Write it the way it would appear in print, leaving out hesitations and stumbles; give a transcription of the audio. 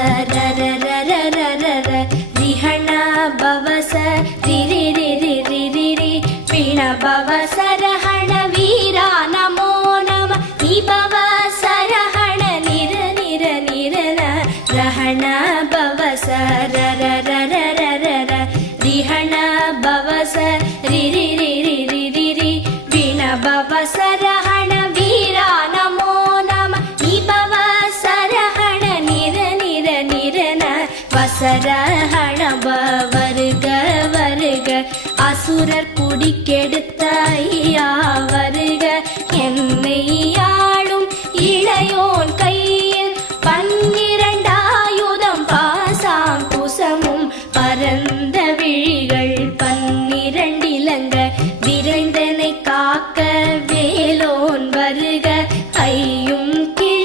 ர ர ர ர ர ர ரிஹண பவச ரி ரி ரி ரி ரி ரி ரி பிண பவச ரஹண வீரா நமோ நம நி பவச ரஹண நிர நிர நிரன ரஹண பவச ர ர ர ர ர ர ர ரிஹண பவச ரி ரி ரி ரி ரி ரி ரி பிண பவச ரஹண வீரா நமோ நம நி பவச ரஹண நிர நிர நிரன வசரஹண வருக வருக அசுரர் குடிக்கெடுத்த ஐயா வருக என்னை ஆளும் இளையோன் கை